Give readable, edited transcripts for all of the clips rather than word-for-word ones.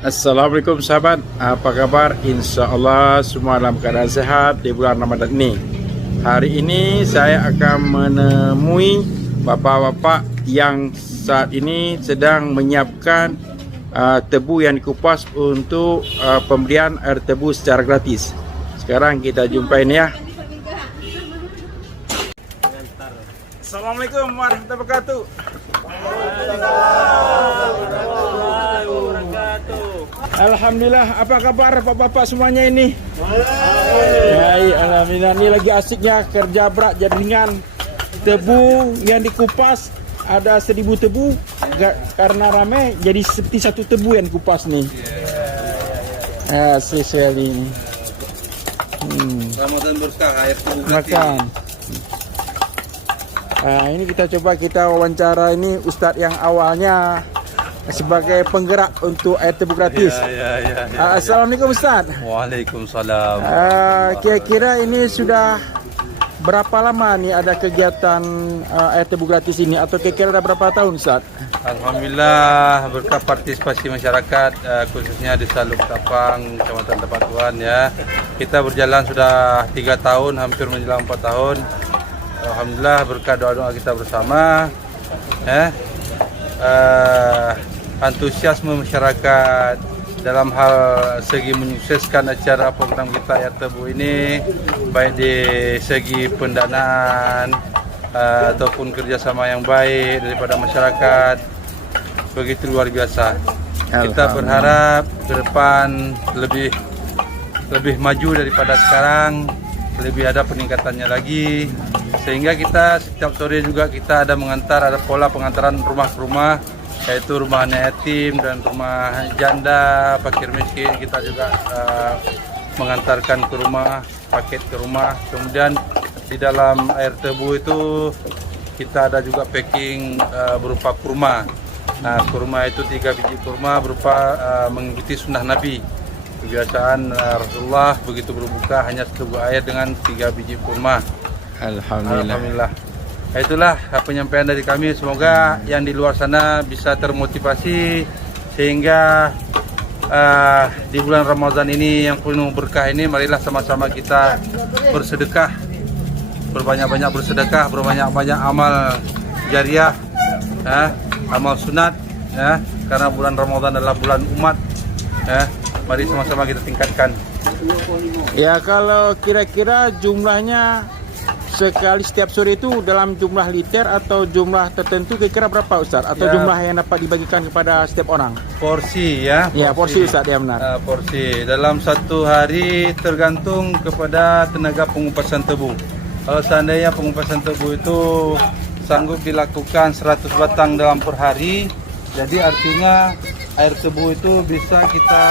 Assalamualaikum sahabat, apa kabar? Insya Allah semua dalam keadaan sehat di bulan Ramadan ini. Hari ini saya akan menemui bapak-bapak yang saat ini sedang menyiapkan tebu yang dikupas untuk pemberian air tebu secara gratis. Sekarang kita jumpain ya. Assalamualaikum warahmatullahi wabarakatuh. Alhamdulillah, apa kabar bapak-bapak semuanya ini? Baik, alhamdulillah. Ini lagi asiknya kerja berat jaringan tebu yang dikupas. Ada 1000 tebu, karena ramai jadi seperti satu tebu yang dikupas nih. Asik sekali. Ramadan berkah, air tebu Makan. Ini kita wawancara ini Ustadz yang awalnya sebagai penggerak untuk air tebu gratis. Assalamualaikum Ustaz. Waalaikumsalam. Kira-kira ini sudah berapa lama nih ada kegiatan air tebu gratis ini, atau kira-kira ada berapa tahun Ustaz? Alhamdulillah berkah partisipasi masyarakat, khususnya di Saluk Tapang, Kecamatan Tepatuan ya. Kita berjalan sudah 3 tahun, hampir menjelang 4 tahun. Alhamdulillah berkah doa-doa kita bersama. Antusiasme masyarakat dalam hal segi menyukseskan acara program kita air tebu ini, baik di segi pendanaan ataupun kerjasama yang baik daripada masyarakat, begitu luar biasa. Kita berharap ke depan lebih maju daripada sekarang, lebih ada peningkatannya lagi, sehingga kita setiap sore juga kita ada pola pengantaran rumah ke rumah, yaitu rumah anak yatim dan rumah janda, fakir miskin. Kita juga mengantarkan ke rumah, paket ke rumah. Kemudian di dalam air tebu itu kita ada juga packing berupa kurma. Nah, kurma itu 3 biji kurma berupa mengikuti sunnah Nabi. Kebiasaan Rasulullah begitu berbuka hanya seteguk air dengan 3 biji kurma. Alhamdulillah. Itulah penyampaian dari kami. Semoga yang di luar sana bisa termotivasi sehingga di bulan Ramadan ini yang penuh berkah ini, marilah sama-sama kita bersedekah, berbanyak-banyak bersedekah, berbanyak-banyak amal jariah, amal sunat, karena bulan Ramadan adalah bulan umat. Mari sama-sama kita tingkatkan. Ya, kalau kira-kira jumlahnya sekali setiap sore itu dalam jumlah liter atau jumlah tertentu, kira-kira berapa Ustaz? Atau jumlah yang dapat dibagikan kepada setiap orang? Porsi ya. Ya, porsi Ustaz, ya benar. Porsi dalam satu hari tergantung kepada tenaga pengupasan tebu. Kalau seandainya pengupasan tebu itu sanggup dilakukan 100 batang dalam per hari, jadi artinya air tebu itu bisa kita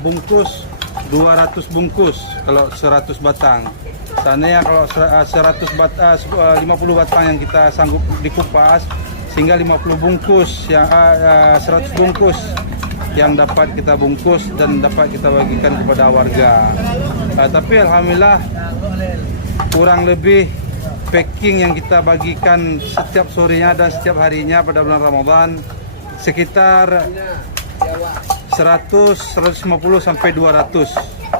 bungkus 200 bungkus kalau 100 batang. Seandainya kalau 50 batang yang kita sanggup dikupas, sehingga 50 bungkus yang 100 bungkus yang dapat kita bungkus dan dapat kita bagikan kepada warga. Tapi alhamdulillah kurang lebih packing yang kita bagikan setiap sorenya dan setiap harinya pada bulan Ramadan sekitar 100, 150 sampai 200.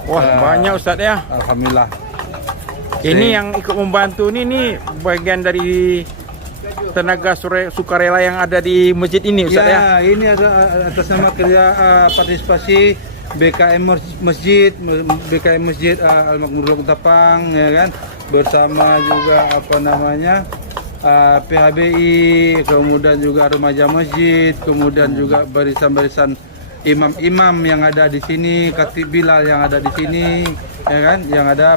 Wah, banyak Ustaz ya. Alhamdulillah. Ini yang ikut membantu ini bagian dari tenaga sukarela yang ada di masjid ini Ustaz ya. Ini ada atas nama kerja partisipasi BKM Masjid Al-Makmur Tapang, ya kan, bersama juga PHBI, kemudian juga remaja masjid, kemudian juga barisan-barisan imam-imam yang ada di sini, Khatib Bilal yang ada di sini, ya kan, yang ada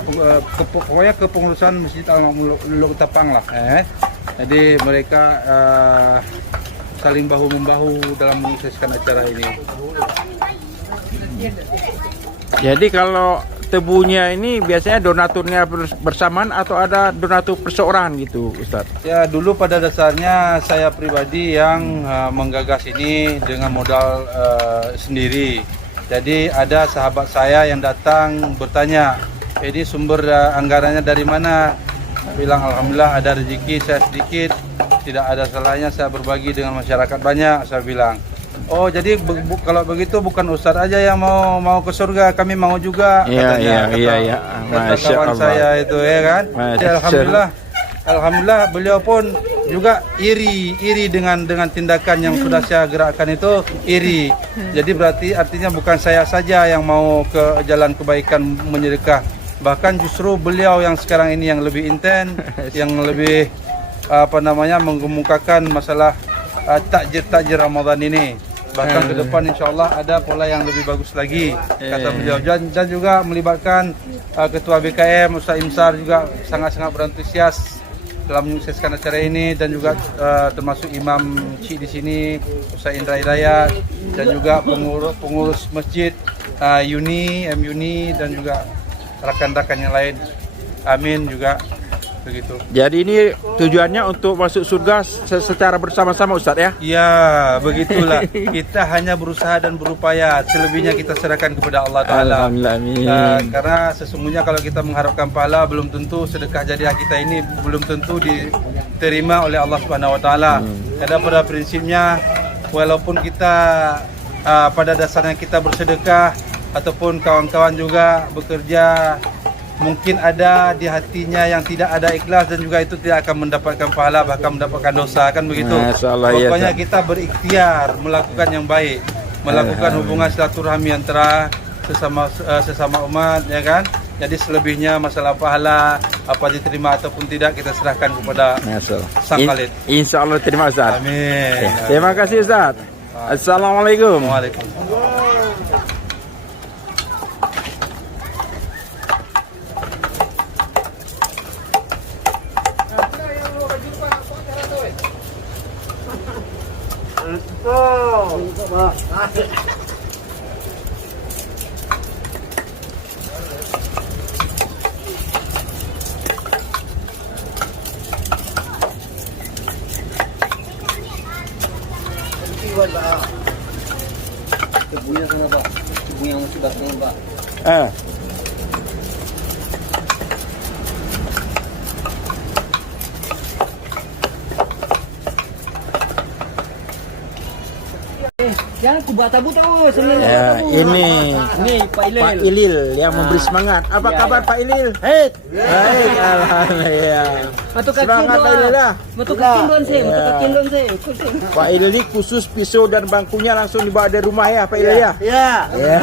pokoknya kepengurusan Masjid Al-Makmur Tapang lah. Jadi mereka saling bahu-membahu dalam menyukseskan acara ini. Jadi kalau tebunya ini biasanya donaturnya bersamaan atau ada donatur perseorangan gitu Ustaz? Ya, dulu pada dasarnya saya pribadi yang menggagas ini dengan modal sendiri. Jadi ada sahabat saya yang datang bertanya, ini sumber anggarannya dari mana? Bilang alhamdulillah ada rezeki saya sedikit, tidak ada salahnya saya berbagi dengan masyarakat banyak, saya bilang. Oh, jadi kalau begitu bukan Ustaz aja yang mau ke surga, kami mau juga Iya, katanya. iya. Kata Masya kawan Allah. saya itu ya kan. Masya Jadi, alhamdulillah beliau pun juga iri dengan tindakan yang sudah saya gerakkan itu iri. Jadi berarti artinya bukan saya saja yang mau ke jalan kebaikan menyedekah. Bahkan justru beliau yang sekarang ini yang lebih intens, yang lebih mengemukakan masalah takjir Ramadan ini. Bahkan ke depan insya Allah ada pola yang lebih bagus lagi kata beliau, dan juga melibatkan Ketua BKM Ustaz Imsar juga sangat-sangat berantusias dalam menyukseskan acara ini, dan juga termasuk Imam Cik di sini Ustaz Indra Hidayat, dan juga pengurus masjid Yuni dan juga rakan-rakan yang lain. Amin juga begitu. Jadi ini tujuannya untuk masuk surga secara bersama-sama Ustaz ya? Ya, begitulah. Kita hanya berusaha dan berupaya. Selebihnya kita serahkan kepada Allah Ta'ala. Alhamdulillah, amin. Karena sesungguhnya kalau kita mengharapkan pahala, belum tentu sedekah jariah kita ini belum tentu diterima oleh Allah Subhanahu Wa Ta'ala. Karena pada prinsipnya, walaupun kita pada dasarnya kita bersedekah, ataupun kawan-kawan juga bekerja, mungkin ada di hatinya yang tidak ada ikhlas, dan juga itu tidak akan mendapatkan pahala, bahkan mendapatkan dosa, kan begitu. Pokoknya kita berikhtiar melakukan yang baik, melakukan hubungan silaturahmi antara sesama umat, ya kan. Jadi selebihnya masalah pahala apa diterima ataupun tidak kita serahkan kepada Sang Khalid. Insya Allah terima Ustaz. Amin. Terima kasih Ustaz. Assalamualaikum. Waalaikumsalam. Kebunya sana Pak, kebu yang masih batang Pak. Jangan kubata tahu sebenarnya. Ya, ini Pak Ilil. Pak Ilil yang memberi semangat. Apa kabar Pak Ilil? Baik, alhamdulillah. Semangat Pak Ilil lah. Matu kakin doon sih, matu kakin doon sih. Pak Ilil ini khusus pisau dan bangkunya langsung dibawa dari rumah ya Pak Ilil ya? Ya. Ya.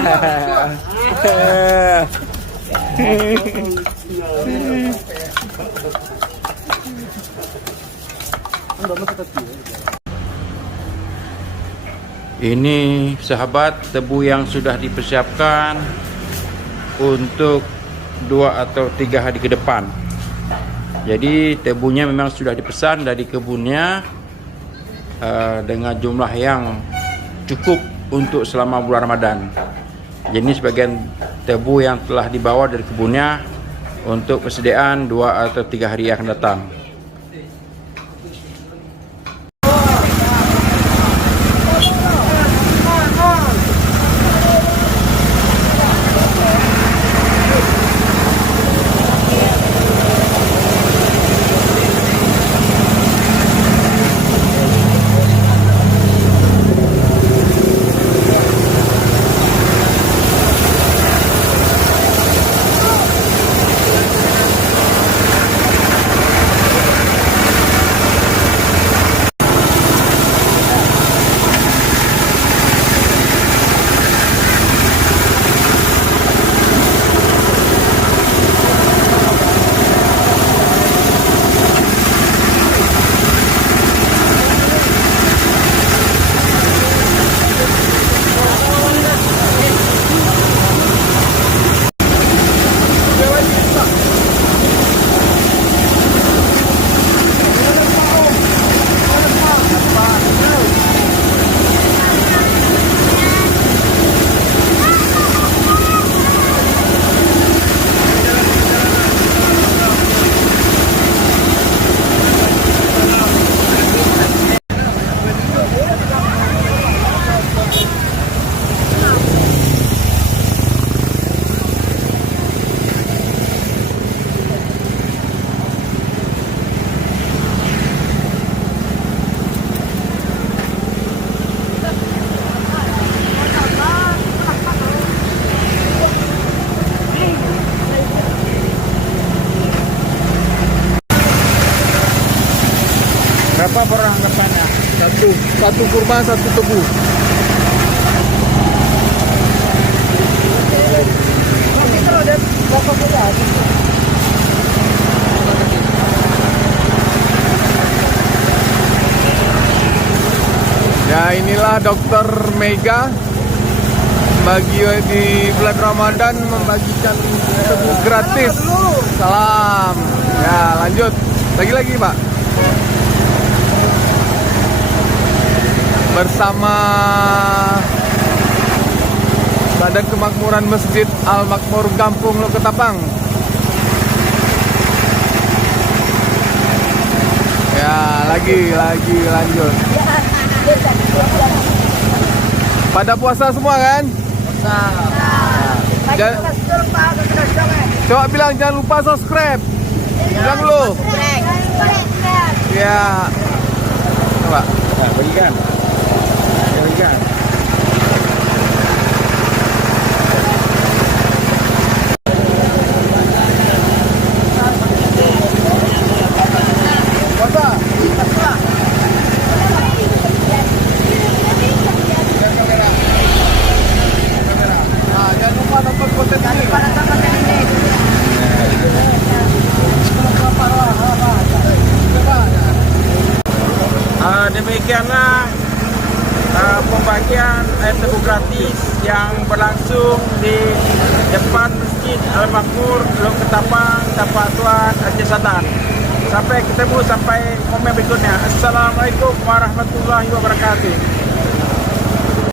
Ini sahabat tebu yang sudah dipersiapkan untuk 2 atau 3 hari ke depan. Jadi tebunya memang sudah dipesan dari kebunnya dengan jumlah yang cukup untuk selama bulan Ramadan. Jadi sebagian tebu yang telah dibawa dari kebunnya untuk persediaan 2 atau 3 hari yang akan datang. Berapa perangkapannya? Satu kurma, satu tebu. Ya, inilah Dokter Mega bagi di bulan Ramadan membagikan tebu gratis. Salam. Ya, lanjut. Lagi Pak. Bersama Badan Kemakmuran Masjid Al-Makmur Gampung Loketapang. Ya, lagi lanjut. Pada puasa semua kan? Coba bilang jangan lupa subscribe. Bilang dulu. Ya. Coba. Nah, berikan. Nah, jangan lupa nonton konten ini. Demikianlah pembagian air tebu gratis yang berlangsung di depan Masjid Al-Makmur Loketapang, Tapak Tuan, Aceh Selatan. Sampai ketemu sampai momen berikutnya. Assalamualaikum warahmatullahi wabarakatuh.